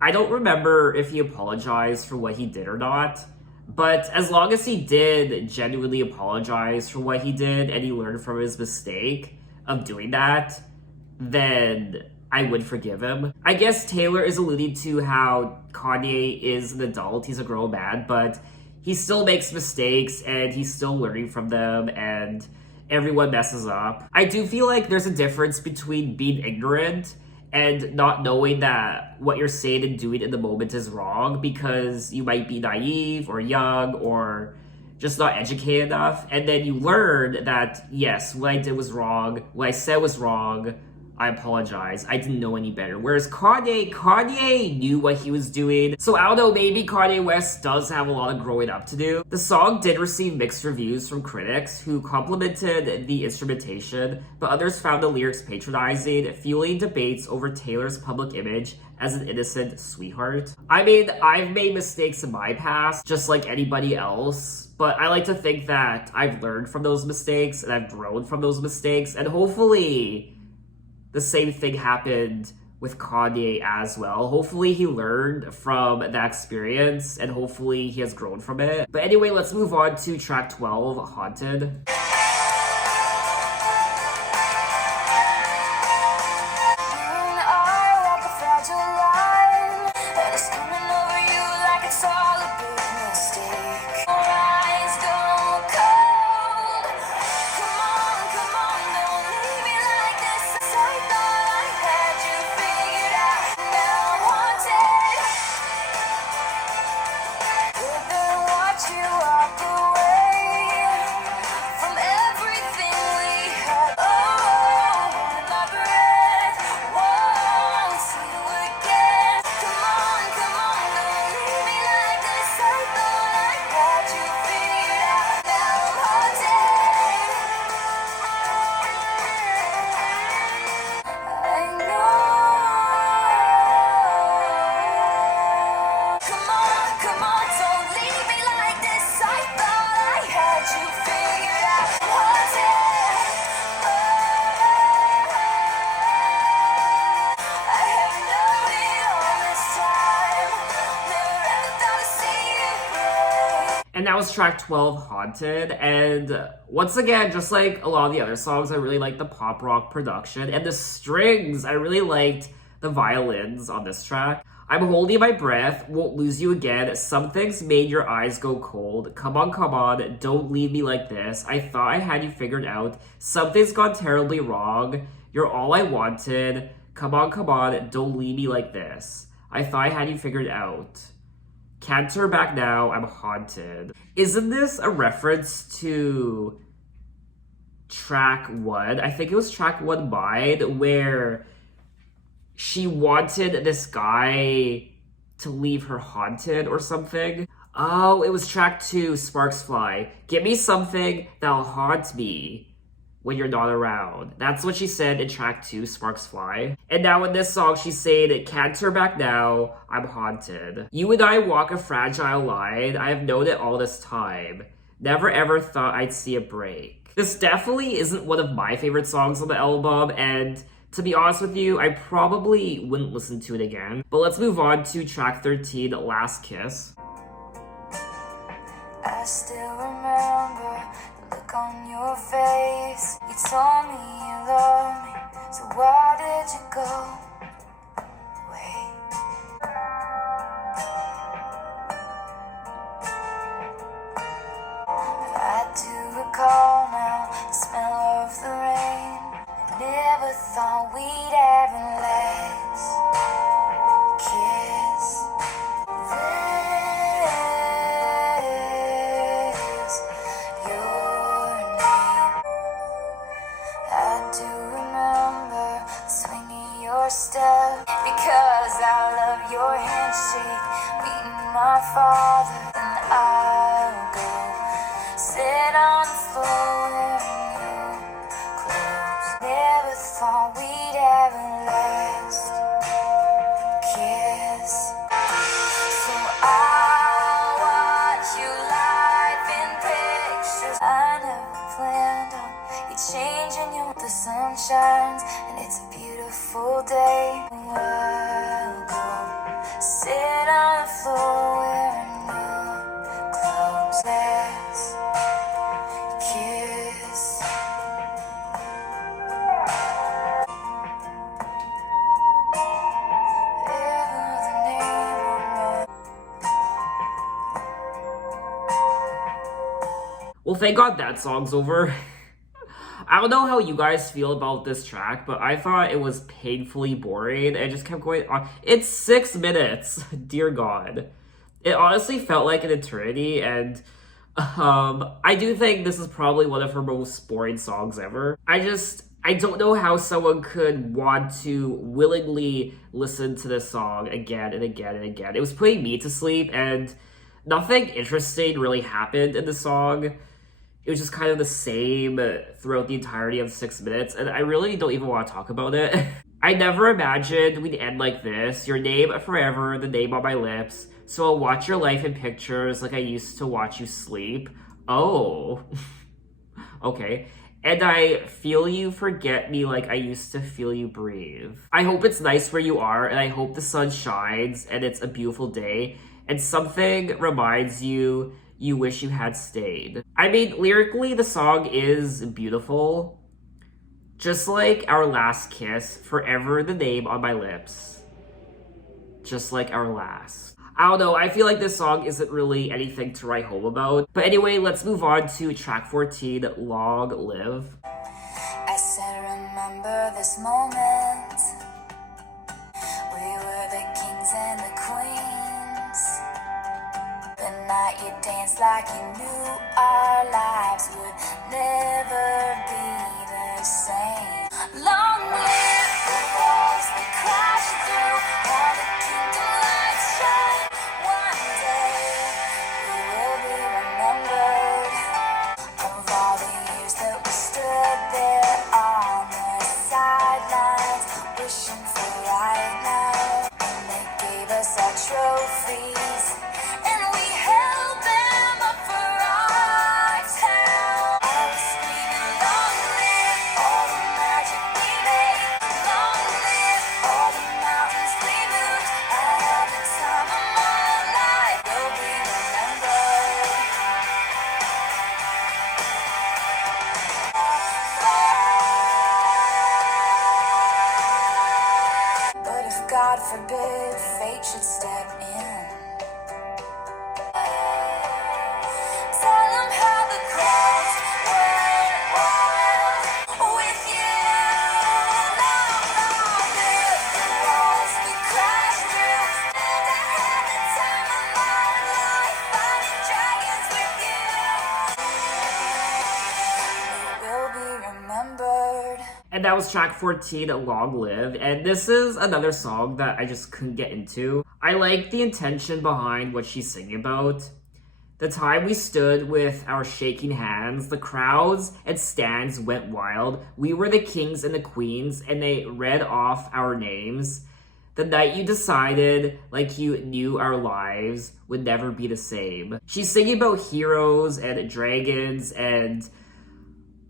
I don't remember if he apologized for what he did or not, but as long as he did genuinely apologize for what he did and he learned from his mistake of doing that, then I would forgive him. I guess Taylor is alluding to how Kanye is an adult, he's a grown man, but he still makes mistakes and he's still learning from them, and everyone messes up. I do feel like there's a difference between being ignorant and not knowing that what you're saying and doing in the moment is wrong because you might be naive or young or just not educated enough, and then you learn that, yes, what I did was wrong, what I said was wrong, I apologize, I didn't know any better. Whereas Kanye knew what he was doing. So I don't know, maybe Kanye West does have a lot of growing up to do. The song did receive mixed reviews from critics who complimented the instrumentation, but others found the lyrics patronizing, fueling debates over Taylor's public image as an innocent sweetheart. I mean, I've made mistakes in my past, just like anybody else, but I like to think that I've learned from those mistakes and I've grown from those mistakes, and hopefully the same thing happened with Kanye as well. Hopefully he learned from that experience and hopefully he has grown from it. But anyway, let's move on to track 12, Haunted. And that was track 12, Haunted. And once again, just like a lot of the other songs, I really like the pop rock production. And the strings, I really liked the violins on this track. I'm holding my breath, won't lose you again. Some things made your eyes go cold. Come on, don't leave me like this. I thought I had you figured out. Something's gone terribly wrong. You're all I wanted. Come on, don't leave me like this. I thought I had you figured out. Can't turn back now, I'm haunted. Isn't this a reference to track 1? I think it was track 1 Mine, where she wanted this guy to leave her haunted or something. Oh, it was track 2, Sparks Fly. Give me something that'll haunt me when you're not around. That's what she said in track 2, Sparks Fly. And now in this song, she's saying, can't turn back now, I'm haunted. You and I walk a fragile line, I have known it all this time. Never ever thought I'd see a break. This definitely isn't one of my favorite songs on the album, and to be honest with you, I probably wouldn't listen to it again. But let's move on to track 13, Last Kiss. I still remember the look on your face. You told me you love me, so why did you go? Wait. I do recall now the smell of the rain. I never thought we'd ever last kiss. This your name. I do remember the swing of your step, because I love your handshake, meeting my father. Then I'll go sit on the floor wearing your clothes. Never thought we'd ever last kiss. So I'll watch you life in pictures. I never planned on you changing. The sun shines and it's a beautiful day. I'll go sit on the floor wearing your clothes. Let's kiss. Ever the name of Well, thank God that song's over. I don't know how you guys feel about this track, but I thought it was painfully boring and just kept going on. It's 6 minutes. Dear God. It honestly felt like an eternity, and I do think this is probably one of her most boring songs ever. I don't know how someone could want to willingly listen to this song again and again and again. It was putting me to sleep, and nothing interesting really happened in the song. It was just kind of the same throughout the entirety of 6 minutes, and I really don't even want to talk about it. I never imagined we'd end like this. Your name forever, the name on my lips. So I'll watch your life in pictures like I used to watch you sleep. Oh. Okay. And I feel you forget me like I used to feel you breathe. I hope it's nice where you are, and I hope the sun shines and it's a beautiful day, and something reminds you you wish you had stayed. I mean, lyrically, the song is beautiful. Just like our last kiss, forever the name on my lips. Just like our last. I don't know, I feel like this song isn't really anything to write home about. But anyway, let's move on to track 14, Long Live. I said, remember this moment. We were the kings and the queens. The night you danced like you knew our lives would never be the same. Long live the walls we crashed through, all the kingdom lights shine. One day we will be remembered. Of all the years that we stood there on the sidelines, wishing for right now. And they gave us our trophies, and we held them up for our town. I was screaming, long live all the magic we made. Long live all the mountains we moved. I had the time of my life. Will be remembered. But if God forbid fate should step in, tell them how the crowds went wild with you. Long live the walls we crashed through, and I had the time of my life fighting dragons with you. Will be remembered. And that was track 14, Long Live. And this is another song that I just couldn't get into. I like the intention behind what she's singing about. The time we stood with our shaking hands, the crowds and stands went wild. We were the kings and the queens, and they read off our names. The night you decided, like you knew our lives would never be the same. She's singing about heroes and dragons and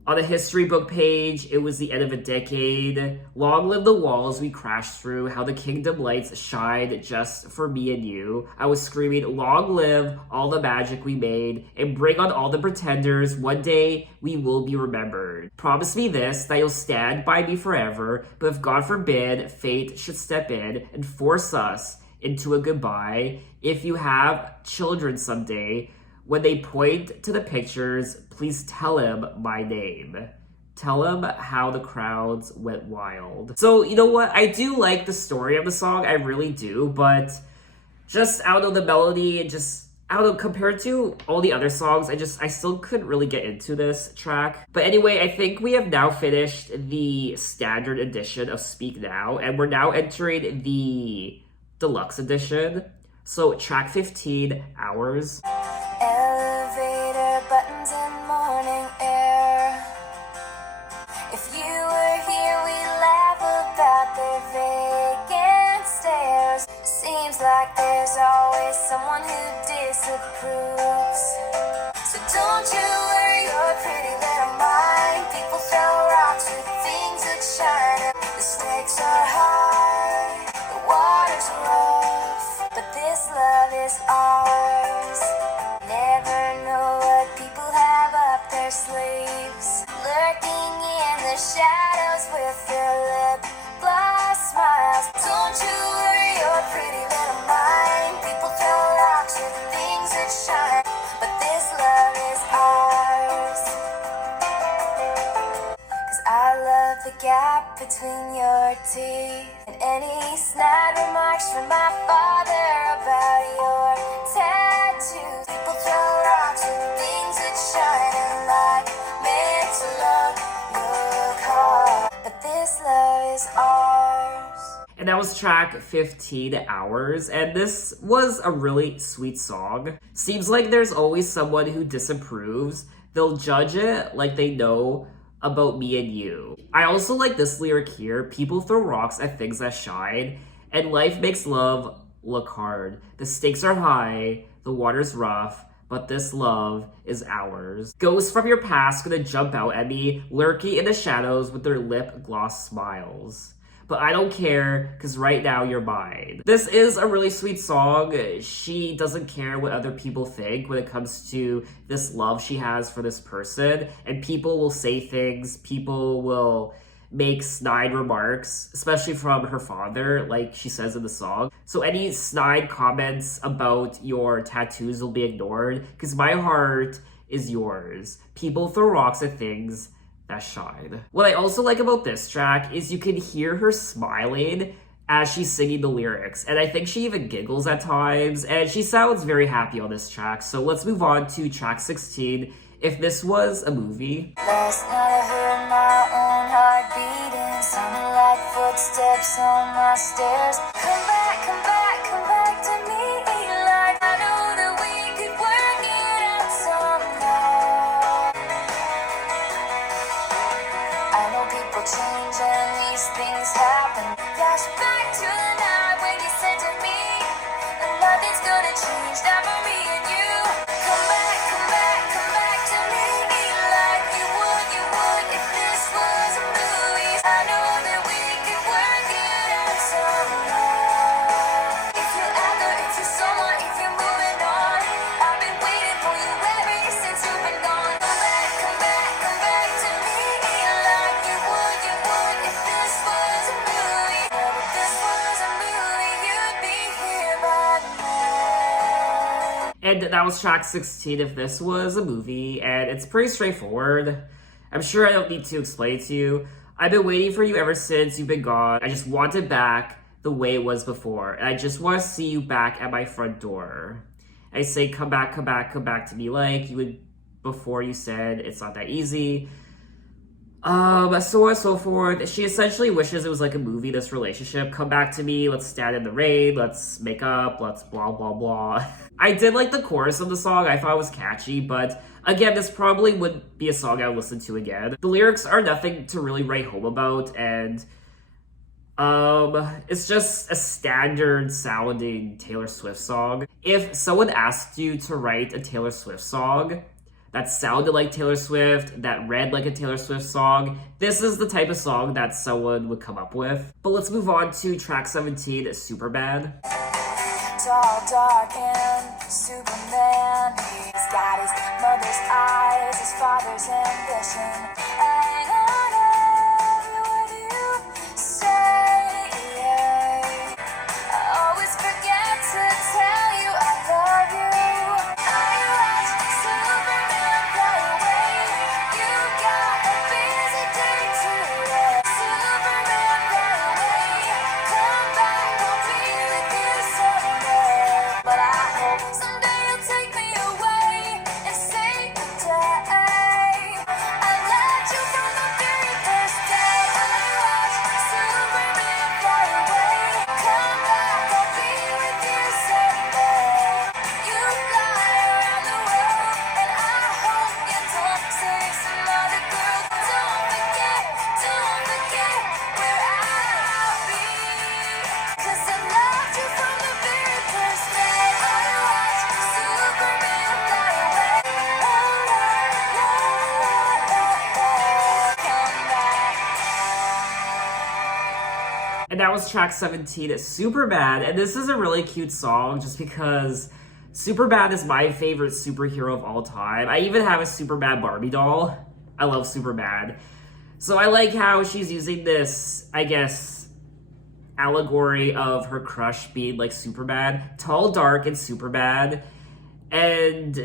On a history book page, it was the end of a decade. Long live the walls we crashed through, how the kingdom lights shined just for me and you. I was screaming, long live all the magic we made, and bring on all the pretenders. One day, we will be remembered. Promise me this, that you'll stand by me forever, but if God forbid, fate should step in and force us into a goodbye. If you have children someday, when they point to the pictures, please tell him my name. Tell him how the crowds went wild. So, you know what? I do like the story of the song. I really do. But just out of the melody and just out of compared to all the other songs, I still couldn't really get into this track. But anyway, I think we have now finished the standard edition of Speak Now. And we're now entering the deluxe edition. So track 15, Hours. Elevator buttons and morning air. If you were here, we'd laugh about the vacant stairs. Seems like there's always someone who disapproves. So don't you worry your pretty little mind. People throw rocks with things that shine. The stakes are high, the water's rough, but this love is ours. Never know what people have up their sleeves, lurking in the shadows with their lip gloss smiles. Don't you worry your pretty little mind. People throw rocks with things that shine, but this love is ours. 'Cause I love the gap between your teeth and any snide remarks from my father about your tattoos. People throw rocks with things that shine and light makes love look hard, but this love is ours. And that was track 15, Hours, and this was a really sweet song. Seems like there's always someone who disapproves. They'll judge it like they know about me and you. I also like this lyric here, people throw rocks at things that shine, and life makes love look hard. The stakes are high, the water's rough, but this love is ours. Ghosts from your past gonna jump out at me, lurking in the shadows with their lip gloss smiles. But I don't care, cause right now you're mine. This is a really sweet song. She doesn't care what other people think when it comes to this love she has for this person. And people will say things, people will make snide remarks, especially from her father, like she says in the song. So any snide comments about your tattoos will be ignored, because my heart is yours. People throw rocks at things that shine. What I also like about this track is you can hear her smiling as she's singing the lyrics, and I think she even giggles at times, and she sounds very happy on this track. So let's move on to track 16, If This Was a Movie. Last night I heard my own heart beating, sounding like footsteps on my stairs. Come back, come back, come back to me, like I know that we could work it out somehow. I know people change and these things happen. Flashback to the night when you said to me that nothing's gonna change, not for me and you. Come back, come back, come back to me, like you would if this was a movie. I know that we could work it out somehow. If you're out there, if you're someone, if you're moving on, I've been waiting for you ever since you've been gone. Come back, come back, come back to me, like you would if this was a movie. If this was a movie, you'd be here by now. And that was track 16, If This Was a Movie, and it's pretty straightforward. I'm sure I don't need to explain it to you. I've been waiting for you ever since you've been gone. I just want it back the way it was before, and I just want to see you back at my front door. I say, come back, come back, come back to me like you would before you said it's not that easy. So on and so forth. She essentially wishes it was like a movie, this relationship. Come back to me, let's stand in the rain, let's make up, let's blah, blah, blah. I did like the chorus of the song. I thought it was catchy, but again, this probably wouldn't be a song I would listen to again. The lyrics are nothing to really write home about, and it's just a standard sounding Taylor Swift song. If someone asked you to write a Taylor Swift song, that sounded like Taylor Swift, that read like a Taylor Swift song. This is the type of song that someone would come up with. But let's move on to track 17, Superbad. Tall, dark, and Superman. He's got his mother's eyes, his father's ambition. And on every word you say, I always forget to tell you I love you. I watch Superman fly away. You got a busy day today. Superman fly away. Come back, I'll be with you someday. But I hope someday you'll take me away and save the day. I loved you from the very first day. I watched Superman fly away. Come back, I'll be with you someday. You fly around the world, and I hope you don't save some other girl. Don't forget where I'll be. 'Cause I loved you from the very first day. I watched Superman fly away. Come back. And that was track 17, Superbad. And this is a really cute song just because Superbad is my favorite superhero of all time. I even have a Superbad Barbie doll. I love Superbad. So I like how she's using this, I guess, allegory of her crush being like Superbad. Tall, dark, and Superbad. And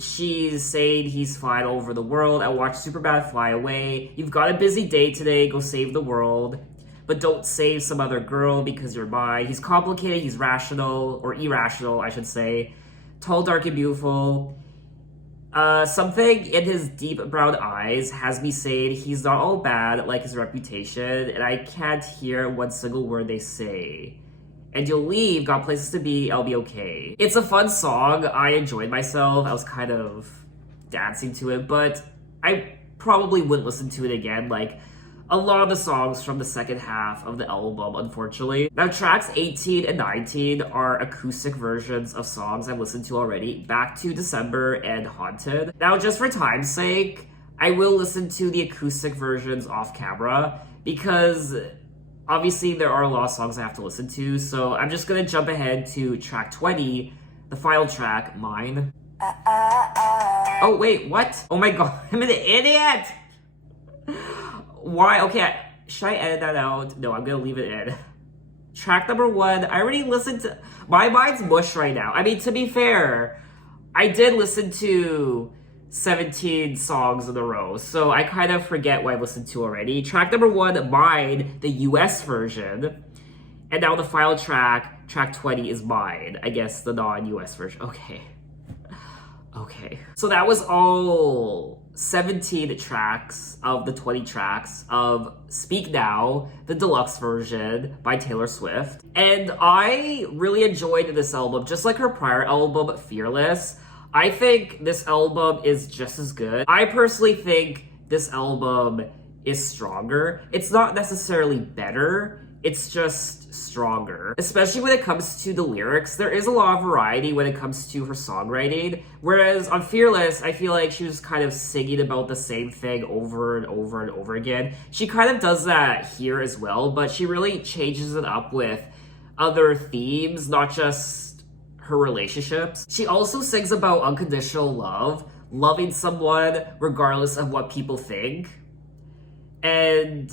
she's saying he's flying all over the world. I watched Superbad fly away. You've got a busy day today. Go save the world. But don't save some other girl because you're mine. He's complicated. He's rational. Or irrational, I should say. Tall, dark, and beautiful. Something in his deep brown eyes has me saying he's not all bad like his reputation. And I can't hear one single word they say. And you'll leave, got places to be, I'll be okay. It's a fun song. I enjoyed myself. I was kind of dancing to it, but I probably wouldn't listen to it again. Like a lot of the songs from the second half of the album, unfortunately. Now, tracks 18 and 19 are acoustic versions of songs I've listened to already. Back to December and Haunted. Now, just for time's sake, I will listen to the acoustic versions off camera because obviously, there are a lot of songs I have to listen to, so I'm just gonna jump ahead to track 20, the final track, Mine. Oh, wait, what? Oh my god, I'm an idiot! Why? Okay, should I edit that out? No, I'm gonna leave it in. Track number 1, I already listened to... My mind's mush right now. I mean, to be fair, I did listen to 17 songs in a row, so I kind of forget what I've listened to already. Track number 1, Mine, the US version. And now the final track, track 20, is Mine. I guess the non-US version. Okay. So that was all 17 tracks of the 20 tracks of Speak Now, the deluxe version by Taylor Swift. And I really enjoyed this album, just like her prior album, Fearless. I think this album is just as good. I personally think this album is stronger. It's not necessarily better, it's just stronger. Especially when it comes to the lyrics. There is a lot of variety when it comes to her songwriting. Whereas on Fearless, I feel like she was kind of singing about the same thing over and over and over again. She kind of does that here as well, but she really changes it up with other themes, not just her relationships. She also sings about unconditional love, loving someone regardless of what people think, and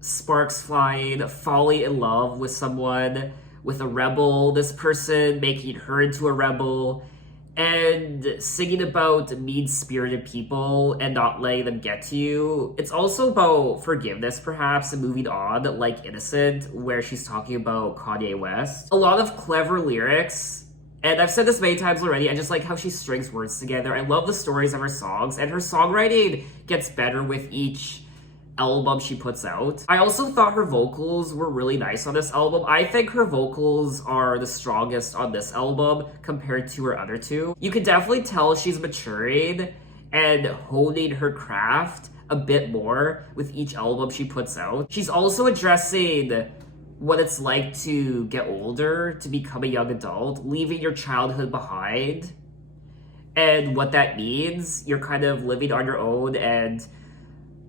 sparks flying, falling in love with someone, with a rebel, this person making her into a rebel, and singing about mean-spirited people and not letting them get to you. It's also about forgiveness, perhaps, and moving on, like Innocent, where she's talking about Kanye West. A lot of clever lyrics, and I've said this many times already, I just like how she strings words together. I love the stories of her songs, and her songwriting gets better with each album she puts out. I also thought her vocals were really nice on this album. I think her vocals are the strongest on this album compared to her other two. You can definitely tell she's maturing and honing her craft a bit more with each album she puts out. She's also addressing what it's like to get older, to become a young adult, leaving your childhood behind, and what that means. You're kind of living on your own and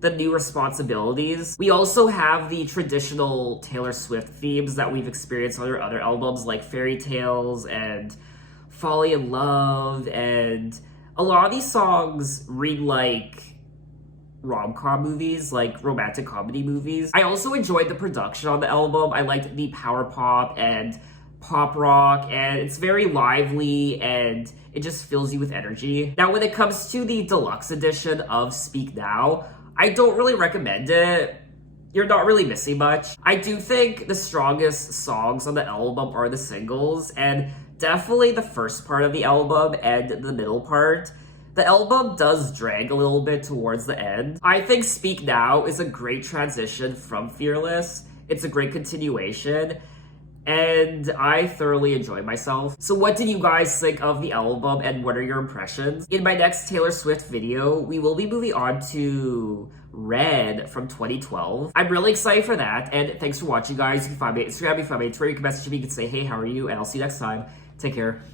the new responsibilities. We also have the traditional Taylor Swift themes that we've experienced on her other albums, like Fairy Tales and Falling in Love, and a lot of these songs read like rom-com movies, like romantic comedy movies. I also enjoyed the production on the album. I liked the power pop and pop rock, and it's very lively and it just fills you with energy. Now, when it comes to the deluxe edition of Speak Now, I don't really recommend it. You're not really missing much. I do think the strongest songs on the album are the singles, and definitely the first part of the album and the middle part. The album does drag a little bit towards the end. I think Speak Now is a great transition from Fearless. It's a great continuation, and I thoroughly enjoyed myself. So what did you guys think of the album, and what are your impressions? In my next Taylor Swift video, we will be moving on to Red from 2012. I'm really excited for that, and thanks for watching, guys. You can find me on Instagram, you can find me on Twitter, you can message me, you can say, hey, how are you? And I'll see you next time. Take care.